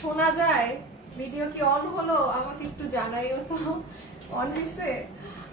শোনা যায় ভিডিও কি অন হলো? আমাকে একটু জানাইও তো। অন হয়েছে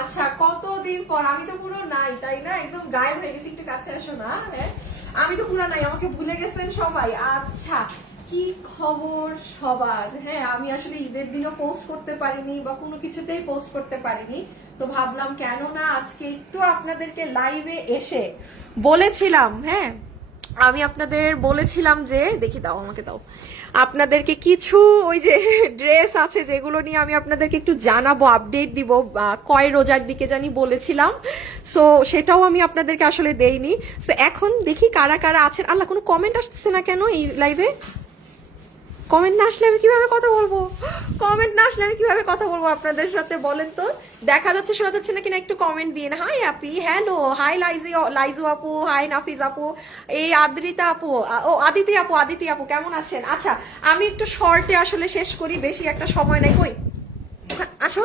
আচ্ছা কতদিন পর? আমি তো পুরো নাই, তাই না? একদম গায়েব হয়ে গেছি, একটু কাছে আসো না হ্যাঁ? আমি তো পুরো নাই, আমাকে ভুলে গেছেন সবাই। আচ্ছা কি খবর সবার? হ্যাঁ আমি আসলে ঈদের দিনও পোস্ট করতে পারিনি বা কোনো কিছুতেই পোস্ট করতে পারিনি। তো ভাবলাম কেন না আজকে একটু আপনাদেরকে লাইভে এসে বলেছিলাম হ্যাঁ? আমি আপনাদের বলেছিলাম যে, দেখি দাও, আমাকে দাও। আপনাদেরকে কিছু ওই যে ড্রেস আছে যেগুলো নিয়ে আমি আপনাদেরকে একটু জানাব আপডেট দিব কয় রোজার দিকে জানি বলেছিলাম। সো সেটাও আমি আপনাদেরকে আসলে দেইনি। সো এখন দেখি কারা কারা আছেন। আল্লাহ, কোনো কমেন্ট আসতেছে না কেন এই লাইভে কমেন্ট না আসলে আমি কীভাবে কথা বলব? কমেন্ট না আসলে আমি কীভাবে কথা বলব আপনাদের সাথে বলেন তো? দেখা যাচ্ছে, শোনা যাচ্ছে না কিনা একটু কমেন্ট দিন। হাই আপি হ্যালো হাই লাইজি লাইজু আপু. হাই নাফিজ আপু. এই আদ্রিতা আপু। ও, আদিতি আপু আদিতি আপু, কেমন আছেন? আচ্ছা আমি একটু শর্টে আসলে শেষ করি, বেশি একটা সময় নাই। কই? আসো।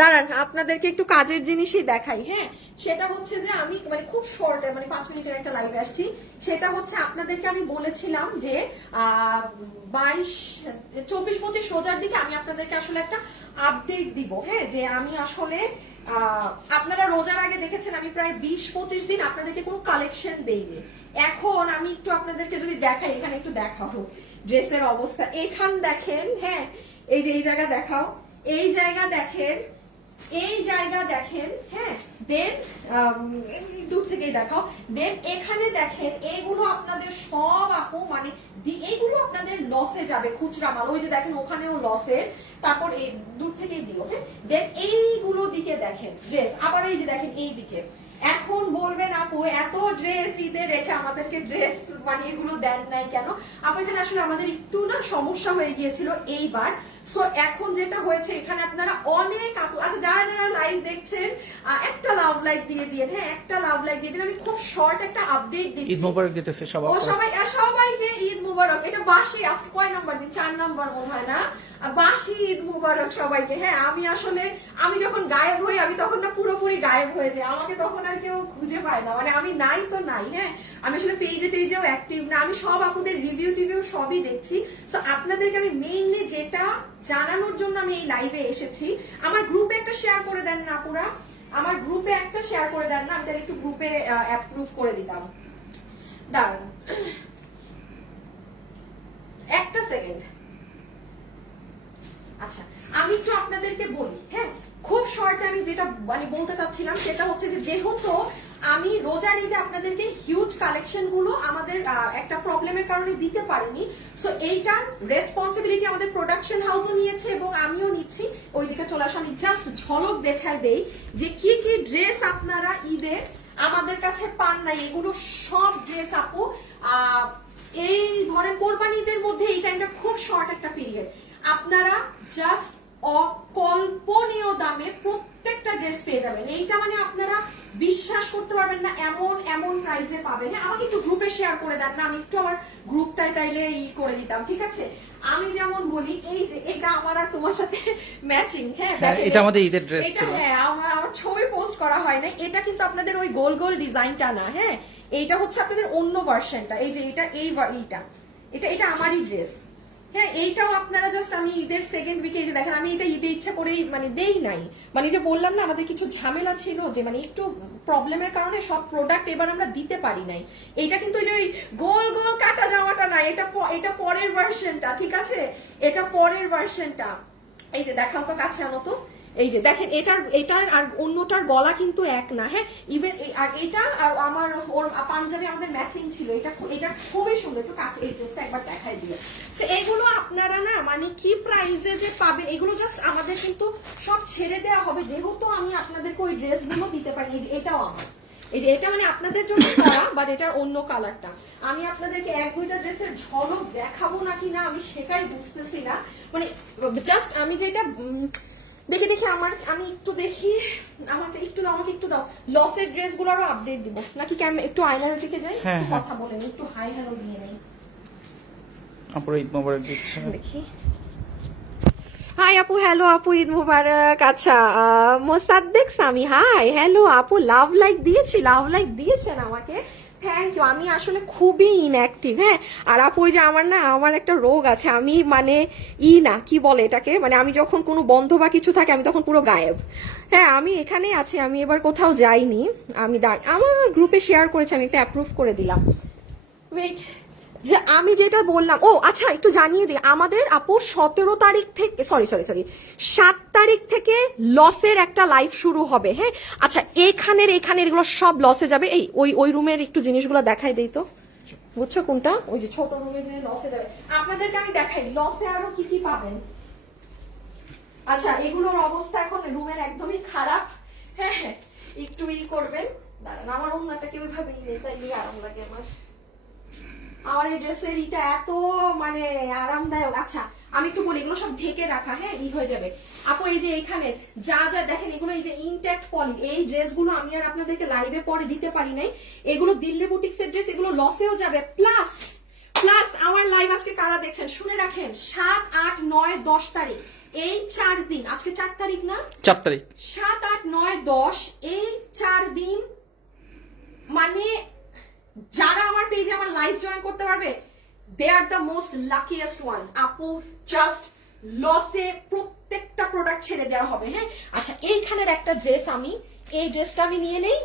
দাঁড়ান, আপনাদেরকে একটু কাজের জিনিসই দেখাই হ্যাঁ? সেটা হচ্ছে যে আমি মানে খুব শর্ট মানে পাঁচ মিনিটের একটা লাইভ আসছি। সেটা হচ্ছে আপনাদেরকে আমি বলেছিলাম যে বাইশ, চব্বিশ, পঁচিশ রোজার দিকে আমি আপনাদেরকে আসলে একটা আপডেট দিব হ্যাঁ? যে আমি আসলে আপনারা রোজার আগে দেখেছেন আমি প্রায় বিশ, পঁচিশ দিন আপনাদেরকে কোনো কালেকশন দেইনি। এখন আমি একটু আপনাদেরকে যদি দেখাই, এখানে একটু দেখাবো ড্রেসের অবস্থা। এখান দেখেন হ্যাঁ? এই যে, এই জায়গা দেখাও। এই জায়গা দেখেন এই জায়গা দেখেন হ্যাঁ দেন দূর থেকেই দেখাও। দেন এখানে দেখেন, এগুলো আপনাদের সব আপু মানে এইগুলো আপনাদের লসে যাবে, খুচরা মাল। ওই যে দেখেন, ওখানেও লসের তারপর এই দূর থেকেই দিও হ্যাঁ। দেন এইগুলো দিকে দেখেন ড্রেস আবার এই যে দেখেন, এই দিকে। এখন বলবেন আপু, এত ড্রেস ঈদে রেখে আমাদেরকে ড্রেস মানে এগুলো দেন নাই কেন? আপু, এখানে আসলে আমাদের একটু না সমস্যা হয়ে গিয়েছিল এইবার। সো এখন যেটা হয়েছে এখানে আপনারা অনেক আপু আচ্ছা যারা যারা লাইভ দেখছেন একটা লাভ লাইক দিয়ে দিয়ে হ্যাঁ একটা লাভ লাইক দিয়ে দিন। আমি খুব শর্ট একটা আপডেট ঈদ মোবারক দিতেছে ও সবাই সবাইকে ঈদ মুবারক। এটা বাসি আজকে কয় নাম্বার দিন? চার নাম্বার মনে হয় না? বাসি ঈদ মুবারক সবাইকে। হ্যাঁ আমি আসলে আমি যখন গায়েব হই আমি তখন না পুরোপুরি গায়েব হয়ে যাই। আমাকে তখন আর কেউ খুঁজে পায় না। মানে আমি নাই তো নাই হ্যাঁ? আমি আসলে পেজে টেজেও অ্যাক্টিভ না। আমি সব আপুদের রিভিউ টিভিউ সবই দেখছি। সো আপনাদেরকে আমি মেইনলি যেটা জানানোর জন্য আমি এই লাইভে এসেছি। আমার গ্রুপে একটা শেয়ার করে দেন না আপুরা। আমার গ্রুপে একটা শেয়ার করে দেন না, আমি তাহলে একটু গ্রুপে অ্যাপ্রুভ করে দিতাম। দাঁড়ান। একটা সেকেন্ড আচ্ছা আমি একটু আপনাদেরকে বলি হ্যাঁ? খুব শর্ট আমি যেটা মানে বলতে চাচ্ছিলাম, সেটা হচ্ছে যে যেহেতু আমি রোজার ঈদে আপনাদেরকে হিউজ কালেকশনগুলো আমাদের একটা প্রবলেমের কারণে দিতে পারিনি। সো এইটার রেসপন্সিবিলিটি আমাদের প্রোডাকশন হাউসও নিয়েছে এবং আমিও নিচ্ছি। ওইদিকে চলে আসো, আমি জাস্ট ঝলক দেখায় দেই যে কি কি ড্রেস আপনারা ঈদে আমাদের কাছে পান নাই। এগুলো সব ড্রেস আপু এই ধরেন কোরবানিদের মধ্যে এই টাইমটা খুব শর্ট একটা পিরিয়ড আপনারা জাস্ট অকল্পনীয় দামে প্রত্যেকটা ড্রেস পেয়ে যাবেন। এইটা মানে আপনারা বিশ্বাস করতে পারবেন না এমন এমন প্রাইজে পাবেন। হ্যাঁ আমাকে একটু গ্রুপে শেয়ার করে দেন না আমি একটু আমার গ্রুপটাই তাইলে ই করে দিতাম ঠিক আছে? আমি যেমন বলি এই যে এটা আমার আর তোমার সাথে ম্যাচিং হ্যাঁ হ্যাঁ, এটা আমাদের ঈদের এটা ছিল। হ্যাঁ আমার আমার ছবি পোস্ট করা হয় না এটা কিন্তু আপনাদের ওই গোল গোল ডিজাইনটা না হ্যাঁ? এইটা হচ্ছে আপনাদের অন্য ভার্সনটা এই যে এটা এই এইটা। এটা এটা আমারই ড্রেস হ্যাঁ এইটাও আপনারা জাস্ট আমি ঈদের সেকেন্ড উইকে যে দেখেন, আমি এটা ঈদে ইচ্ছা করেই মানে দেই নাই। মানে যে বললাম না, আমাদের কিছু ঝামেলা ছিল যে মানে একটু প্রবলেমের কারণে সব প্রোডাক্ট এবার আমরা দিতে পারি নাই। এইটা কিন্তু যে গোল গোল কাটা জামাটা না, এটা এটা পরের ভার্সনটা ঠিক আছে? এটা পরের ভার্সনটা এই যে দেখাও তো কাছে আনো এই যে দেখেন এটার এটার আর অন্যটার গলা কিন্তু এক না হ্যাঁ? ইভেন আর এটা আর আমার ওর পাঞ্জাবি আমাদের ম্যাচিং ছিল এটা এটা খুবই সুন্দর একটু কাছে এই ড্রেসটা একবার দেখাই দিলে So, এগুলো আপনারা না মানে কি প্রাইসে যে পাবেন এগুলো জাস্ট আমাদের কিন্তু সব ছেড়ে দেওয়া হবে যেহেতু আমি আপনাদেরকে ওই ড্রেসগুলো দিতে পারি এই যে এটাও আমার। এই যে এটা মানে আপনাদের জন্য করা বাট এটার অন্য কালারটা আমি আপনাদেরকে এক দুইটা ড্রেসের ঝলক দেখাবো নাকি না আমি সেটাই বুঝতেছি না। মানে জাস্ট আমি যেটা দেখি দেখি আমার আমি একটু দেখি আমাকে একটু দাও আমাকে একটু দাও। লসের ড্রেসগুলোরও আপডেট দিব। নাকি কেমন একটু আয়নার দিকে যাই? হ্যাঁ, হ্যাঁ। কথা বলেন একটু হাই হ্যালো দিয়ে নেই। আপুর ঈদ মোবারক দিচ্ছে। দেখি। হাই আপু হ্যালো আপু ঈদ মুবারক। আচ্ছা মোসাদ্দেক সামি হাই হ্যালো আপু। লাভ লাইক দিয়েছি লাভ লাইক দিয়েছেন আমাকে। থ্যাংক ইউ আমি আসলে খুবই ইনঅ্যাক্টিভ হ্যাঁ? আর আপু, ওই যে আমার না, আমার একটা রোগ আছে। আমি মানে ই না, কি বলে এটাকে? মানে আমি যখন কোনো বন্ধ বা কিছু থাকে, আমি তখন পুরো গায়েব। হ্যাঁ আমি এখানেই আছি, আমি এবার কোথাও যাইনি। আমি আমার গ্রুপে শেয়ার করেছি, আমি একটা অ্যাপ্রুভ করে দিলাম। ওয়েট যে আমি যেটা বললাম, ও আচ্ছা একটু জানিয়ে দিই। আমাদের আপু সতেরো তারিখ থেকে সরি সরি সরি সাত তারিখ থেকে লসের একটা লাইফ শুরু হবে হ্যাঁ? আচ্ছা এখানের এখানের এগুলো সব লসে যাবে? এই, ওই ওই রুমের একটু জিনিসগুলো দেখাই দেই তো। বুঝছ কোনটা? ওই যে ছোট রুমে যে লসে যাবে। আপনাদেরকে আমি দেখাই লসে আরও কি কি পাবেন? আচ্ছা এগুলোর অবস্থা এখন রুমের একদমই খারাপ। হ্যাঁ হ্যাঁ একটু ই করবেন। দাঁড়ান, আমার অন্যটাকে ওইভাবে তাই আরাম লাগে আমার। আমার এই ড্রেসের ইটা এত মানে আরামদায়ক। আচ্ছা আমি একটু বলি এগুলো সব ঢেকে রাখা হ্যাঁ? ই হয়ে যাবে। আপু এই যে এখানে যা যা দেখেন এগুলো এই যে ইনট্যাক্ট পলি এই ড্রেসগুলো আমি আর আপনাদেরকে লাইভে পরে দিতে পারি নাই। এগুলো দিল্লি বুটিক্স এর ড্রেস এগুলো লসেও যাবে। প্লাস প্লাস আমার লাইভ আজকে কারা দেখছেন? শুনে রাখেন সাত আট নয় দশ তারিখ। এই চার দিন আজকে চার তারিখ না? চার তারিখ। সাত আট নয় দশ এই চার দিন মানে যারা আমার পেজে আমার লাইভ জয়েন করতে পারবে they are the most luckiest one আপু জাস্ট লসে প্রত্যেকটা প্রোডাক্ট ছেড়ে দেওয়া হবে হ্যাঁ? আচ্ছা এইখানের একটা ড্রেস আমি, এই ড্রেসটা আমি নিয়ে নেই।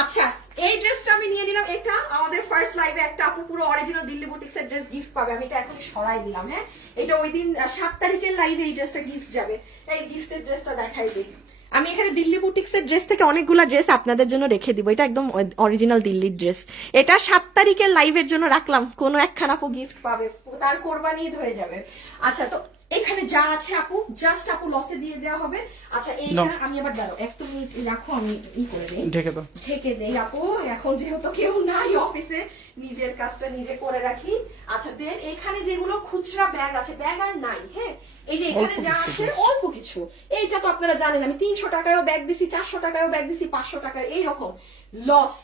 আচ্ছা এই ড্রেসটা আমি নিয়ে নিলাম, এটা আমাদের ফার্স্ট লাইভে একটা আপু পুরো অরিজিনাল দিল্লি বুটিক্স এর ড্রেস গিফট পাবে, আমি এটা এখনই সরাই দিলাম হ্যাঁ? এটা ওই দিন সাত তারিখের লাইভে এই ড্রেসটা গিফট যাবে। এই গিফটের ড্রেসটা দেখাই দিই। আমি এখানে দিল্লি বুটিক্স এর ড্রেস থেকে অনেকগুলো ড্রেস আপনাদের জন্য রেখে দিব। এটা একদম অরিজিনাল দিল্লির ড্রেস এটা সাত তারিখের লাইভের জন্য রাখলাম। কোনো একখান আপু গিফট পাবে। তার কোরবানি ঈদ হয়ে যাবে। আচ্ছা তো এখানে যা আছে আপু জাস্ট আপু লসে দিয়ে দেওয়া হবে। আচ্ছা এইখানে আমি আবার দাঁড়ো এক তো মিনিট রাখো আমি ই করে দিই ঢেকে দাও। ঢেকে দেই আপু। এখন যেহেতু কেউ নাই অফিসে নিজের কাজটা নিজে করে রাখি। আচ্ছা দেন এখানে যেগুলো খুচরা ব্যাগ আছে ব্যাগ আর নাই হ্যাঁ? এই যে এখানে যা আছে অল্প কিছু। এইটা তো আপনারা জানেন আমি তিনশো টাকায়ও ব্যাগ দিছি চারশো টাকায়ও ব্যাগ দিছি পাঁচশো টাকায় এইরকম। লস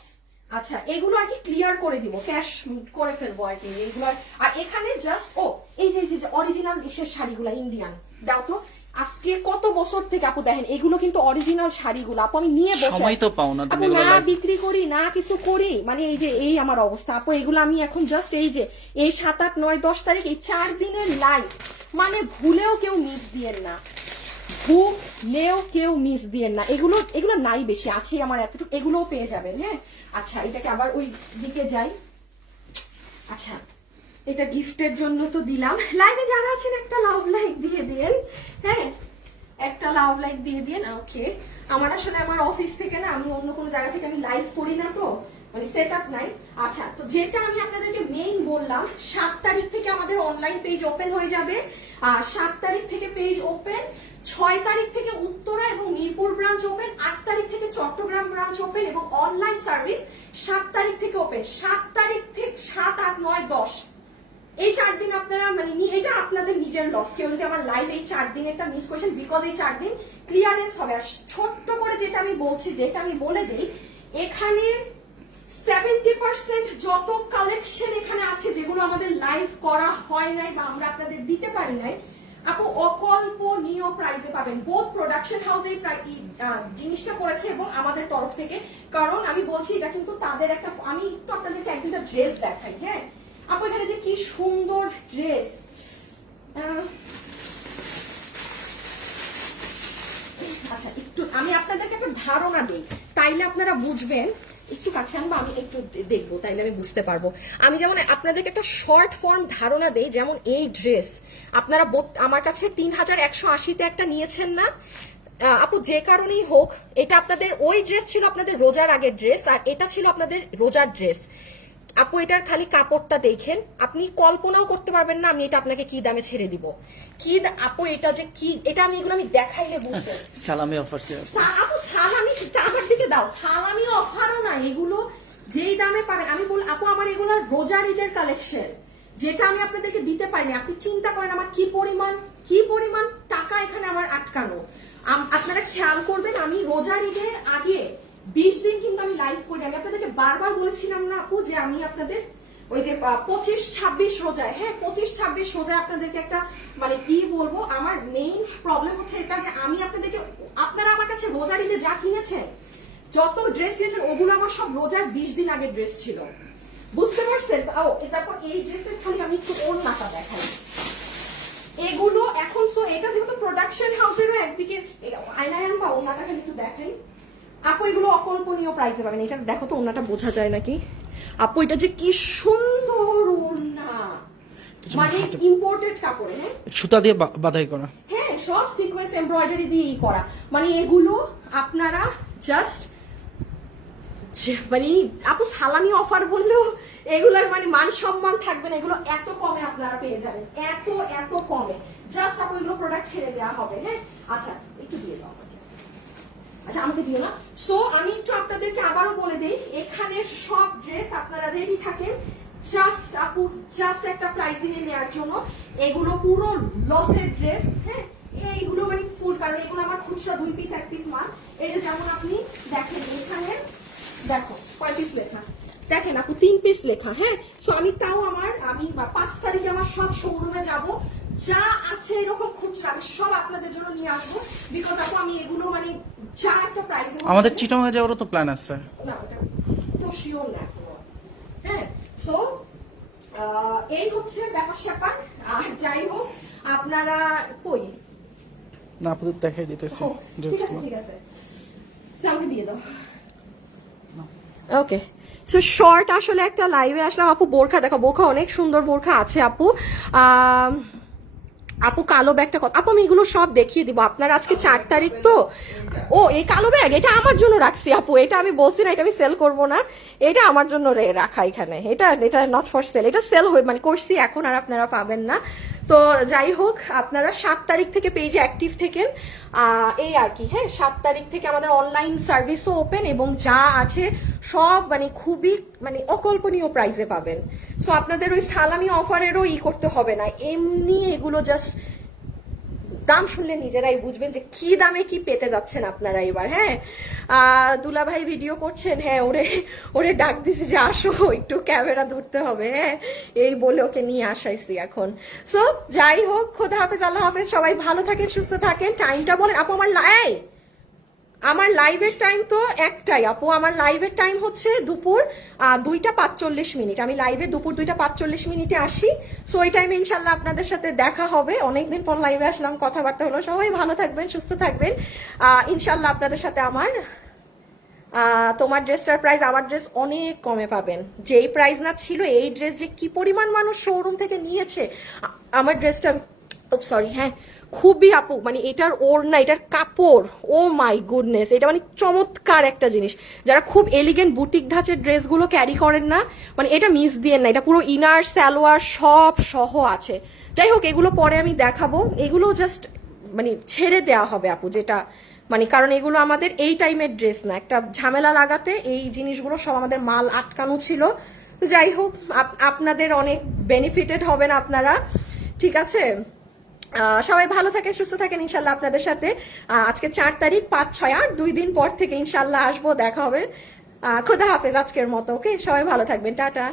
আচ্ছা এগুলো আর কি ক্লিয়ার করে দিব ক্যাশ করে ফেলব আর কি এগুলো আর- এখানে জাস্ট ও এই যে যে অরিজিনাল দেশের শাড়িগুলো ইন্ডিয়ান দাও তো। আজকে কত বছর থেকে আপু দেখেন এগুলো কিন্তু অরিজিনাল শাড়িগুলো। আপু আমি নিয়ে বসে সময় তো পাও না আপু না বিক্রি করি না কিছু করি মানে এই যে এই আমার অবস্থা। আপু এগুলো আমি এখন জাস্ট এই যে এই সাত আট নয় দশ তারিখ এই চার দিনের লাইভ মানে ভুলেও কেউ মিস দিয়েন না। ভুলেও কেউ মিস দিয়েন না। এগুলো এগুলো নাই বেশি আছে আমার এতটুকু এগুলোও পেয়ে যাবেন হ্যাঁ? আচ্ছা এটাকে আবার ওই দিকে যাই। আচ্ছা এটা গিফটের জন্য তো দিলাম। লাইভে যারা আছেন, একটা লাভ লাইক দিয়ে দিয়েন। হ্যাঁ? একটা লাভ লাইক দিয়ে দিন ওকে আমার আসলে আমার অফিস থেকে না, আমি অন্য কোনো জায়গা থেকে আমি লাইভ করি না তো মানে সেট আপ নাই। আচ্ছা তো যেটা আমি আপনাদেরকে মেইন বললাম, সাত তারিখ থেকে আমাদের অনলাইন পেজ ওপেন হয়ে যাবে। আর সাত তারিখ থেকে পেজ ওপেন ছয় তারিখ থেকে উত্তরা এবং মিরপুর ব্রাঞ্চ ওপেন আট তারিখ থেকে চট্টগ্রাম ব্রাঞ্চ ওপেন এবং অনলাইন সার্ভিস সাত তারিখ থেকে ওপেন সাত তারিখ থেকে সাত, আট, নয়, দশ। এই চার দিন আপনারা মানে এটা আপনাদের নিজের লস কেউ যদি আমার লাইভ এই চার দিনেরটা মিস করেছেন বিকজ এই চার দিন ক্লিয়ারেন্স হবে। আর ছোট্ট করে যেটা আমি বলছি, যেটা আমি বলে দিই, এখানে সেভেন্টি পার্সেন্ট যত কালেকশন এখানে আছে, যেগুলো আমাদের লাইভ করা হয় নাই বা আমরা আপনাদের দিতে পারি নাই, আপু, অকল্পনীয় প্রাইসে পাবেন। বোধ প্রোডাকশন হাউস এই জিনিসটা করেছে এবং আমাদের তরফ থেকে। কারণ আমি বলছি, এটা কিন্তু তাদের একটা আমি একটু আপনাদেরকে এক দুটা ড্রেস দেখাই হ্যাঁ? আপু, এখানে যে কি সুন্দর ড্রেস আচ্ছা একটু আমি আপনাদেরকে একটা ধারণা দিই। তাইলে আপনারা বুঝবেন, একটু কাছে আনব, আমি একটু দেখব, তাইলে আমি বুঝতে পারব। আমি যেমন আপনাদেরকে একটা শর্ট ফর্ম ধারণা দেই, যেমন এই ড্রেস আপনারা আমার কাছে তিন হাজার একশো আশিতে একটা নিয়েছেন না। আপু, যে কারণেই হোক, এটা আপনাদের ওই ড্রেস ছিল আপনাদের রোজার আগের ড্রেস আর এটা ছিল আপনাদের রোজার ড্রেস আপু এটার খালি কাপড়টা দেখেন। আপনি কল্পনাও করতে পারবেন না আমি এটা আপনাকে কি দামে ছেড়ে দিব। কি আপু এটা যে কি এটা আমি এগুলো আমি দেখাইলে বুঝবেন। সালামি অফার আপু। সালামি আমার দিকে দাও। সালামি অফারও না এগুলো যেই দামে পাবেন আমি বল আপু আমার এগুলো রোজার ঈদের কালেকশন যেটা আমি আপনাদেরকে দিতে পারিনি। আপনি চিন্তা করেন আমার কি পরিমাণ কি পরিমাণ টাকা এখানে আমার আটকানো। আপনারা খেয়াল করবেন আমি রোজার ঈদের আগে বিশ দিন কিন্তু আমি লাইভ করি আমি আপনাদেরকে বারবার বলেছিলাম না আপু যে আমি আপনাদের ওই যে পঁচিশ ছাব্বিশ রোজায় হ্যাঁ পঁচিশ ছাব্বিশ রোজায় আপনাদেরকে একটা মানে কি বলব, আমার মেইন প্রবলেম হচ্ছে এটা যে আমি আপনাদেরকে, আপনারা আমার কাছে রোজার ঈদে যা কিনেছেন, যত ড্রেস কিনেছেন ওগুলো আমার সব রোজার বিশ দিন আগে ড্রেস ছিল। বুঝতে পারছেন? ও, তারপর এই ড্রেসের খালি আমি একটু ওর ওড়নাটা দেখাই। এগুলো এখন সো এটা যেহেতু প্রোডাকশন হাউসেরও একদিকে এ- আয়নায় আনবা ওনাটা খালি একটু দেখাই আপু এগুলো অকল্পনীয় প্রাইসে পাবেন। এটা দেখো তো ওনাটা বোঝা যায় নাকি? আপু এটা যে কি সুন্দর ওড়না। মানে ইম্পোর্টেড কাপড়ে হ্যাঁ? সুতা দিয়ে বাঁধাই করা। হ্যাঁ সব সিকোয়েন্স এমব্রয়ডারি দিয়েই করা। মানে এগুলো আপনারা জাস্ট মানে আপু সালামি অফার বললেও এগুলোর মানে মান সম্মান থাকবে না। এগুলো এত কমে আপনারা পেয়ে যাবেন। এত এত কমে। জাস্ট আপু এগুলো প্রোডাক্ট ছেড়ে দেওয়া হবে হ্যাঁ? আচ্ছা একটু দিয়ে দাও। আচ্ছা আমাকে দিও না। সো আমি একটু আপনাদেরকে আবারও বলে দেই, এখানে সব ড্রেস আপনারা রেডি থাকেন। জাস্ট আপু জাস্ট একটা প্রাইজিং এ নেওয়ার জন্য। এগুলো পুরো লসের ড্রেস হ্যাঁ? এইগুলো মানে ফুল কারণ এগুলো আমার খুচরা দুই পিস এক পিস মাল। যে যেমন আপনি দেখেন, এখানে দেখো, কয় পিস লেখা? দেখেন আপু, তিন পিস লেখা হ্যাঁ? সো আমি তাও আমার, আমি পাঁচ তারিখে আমার সব শোরুমে যাব। যা আছে এরকম খুচরা, আমি সব আপনাদের জন্য নিয়ে আসব। বিকজ আপু, আমি এগুলো মানে আমাদের চিটংয়ে যাওয়ারও তো প্ল্যান আছে। না তো শিওর না হ্যাঁ সো এই হচ্ছে ব্যাপার স্যাপার। আর যাই হোক আপনারা কই? না দেখাই দিতেছি ঠিক আছে আমাকে দিয়ে দাও। ওকে সো শর্ট আসলে একটা লাইভে আসলাম। আপু বোরখা দেখো বোরখা অনেক সুন্দর বোরখা আছে আপু। আপু কালো ব্যাগটা কত আপু, আমি এগুলো সব দেখিয়ে দিব। আপনার আজকে চার তারিখ তো। ও, এই কালো ব্যাগ, এটা আমার জন্য রাখছি আপু। এটা আমি বলছি না, এটা আমি সেল করব না। এটা আমার জন্য রাখা এখানে। এটা এটা নট ফর সেল এটা সেল হয়ে মানে করছি এখন আর আপনারা পাবেন না। তো যাই হোক, আপনারা সাত তারিখ থেকে পেজে অ্যাক্টিভ থেকেন। এই আর কি হ্যাঁ সাত তারিখ থেকে আমাদের অনলাইন সার্ভিসও ওপেন এবং যা আছে সব মানে খুবই মানে অকল্পনীয় প্রাইজে পাবেন। সো আপনাদের ওই সালামি অফারেরও ই করতে হবে না। এমনি এগুলো জাস্ট দাম শুনলে নিজেরাই বুঝবেন যে কি দামে কি পেতে যাচ্ছেন আপনারা এবার হ্যাঁ? আহ, দুলা ভাই ভিডিও করছেন হ্যাঁ ওরে ওরে ডাক দিছি যে আসো একটু ক্যামেরা ধরতে হবে হ্যাঁ? এই বলে ওকে নিয়ে আসাইছি এখন। সো যাই হোক খোদা হাফেজ আল্লাহ হাফেজ সবাই ভালো থাকেন সুস্থ থাকেন টাইমটা বলেন। আপু আমার লা- এই! আমার লাইভের টাইম তো একটাই, আপু। আমার লাইভের টাইম হচ্ছে দুপুর দুইটা পাঁচচল্লিশ মিনিট। আমি লাইভে দুপুর দুইটা পাঁচচল্লিশ মিনিটে আসি। সো ওই টাইমে ইনশাল্লাহ আপনাদের সাথে দেখা হবে। অনেকদিন পর লাইভে আসলাম, কথাবার্তা হলো। সবাই ভালো থাকবেন, সুস্থ থাকবেন। ইনশাল্লাহ আপনাদের সাথে আমার তোমার ড্রেসটার প্রাইস আমার ড্রেস অনেক কমে পাবেন। যেই প্রাইস না ছিল, এই ড্রেস যে কি পরিমাণ মানুষ শোরুম থেকে নিয়েছে আমার ড্রেসটা সরি হ্যাঁ। খুবই আপু মানে এটার ওড়না, এটার কাপড়, ও মাই গুডনেস, এটা মানে চমৎকার একটা জিনিস। যারা খুব এলিগেন্ট বুটিক ধাঁচের ড্রেসগুলো ক্যারি করেন না মানে এটা মিস দিয়েন না, এটা পুরো ইনার স্যালোয়ার সব সহ আছে। যাই হোক, এগুলো পরে আমি দেখাবো। এগুলো জাস্ট মানে ছেড়ে দেওয়া হবে আপু, যেটা মানে কারণ এগুলো আমাদের এই টাইমের ড্রেস না। একটা ঝামেলা লাগাতে এই জিনিসগুলো সব আমাদের মাল আটকানো ছিল। যাই হোক, আপ- আপনাদের অনেক বেনিফিটেড হবেন আপনারা। ঠিক আছে? সবাই ভালো থাকেন, সুস্থ থাকেন, ইনশাল্লাহ আপনাদের সাথে। আজকে চার তারিখ, পাঁচ, ছয়, আট, দুই দিন পর থেকে ইনশাল্লাহ আসব, দেখা হবে। খোদা হাফেজ আজকের মতো, ওকে? সবাই ভালো থাকবেন, টাটা।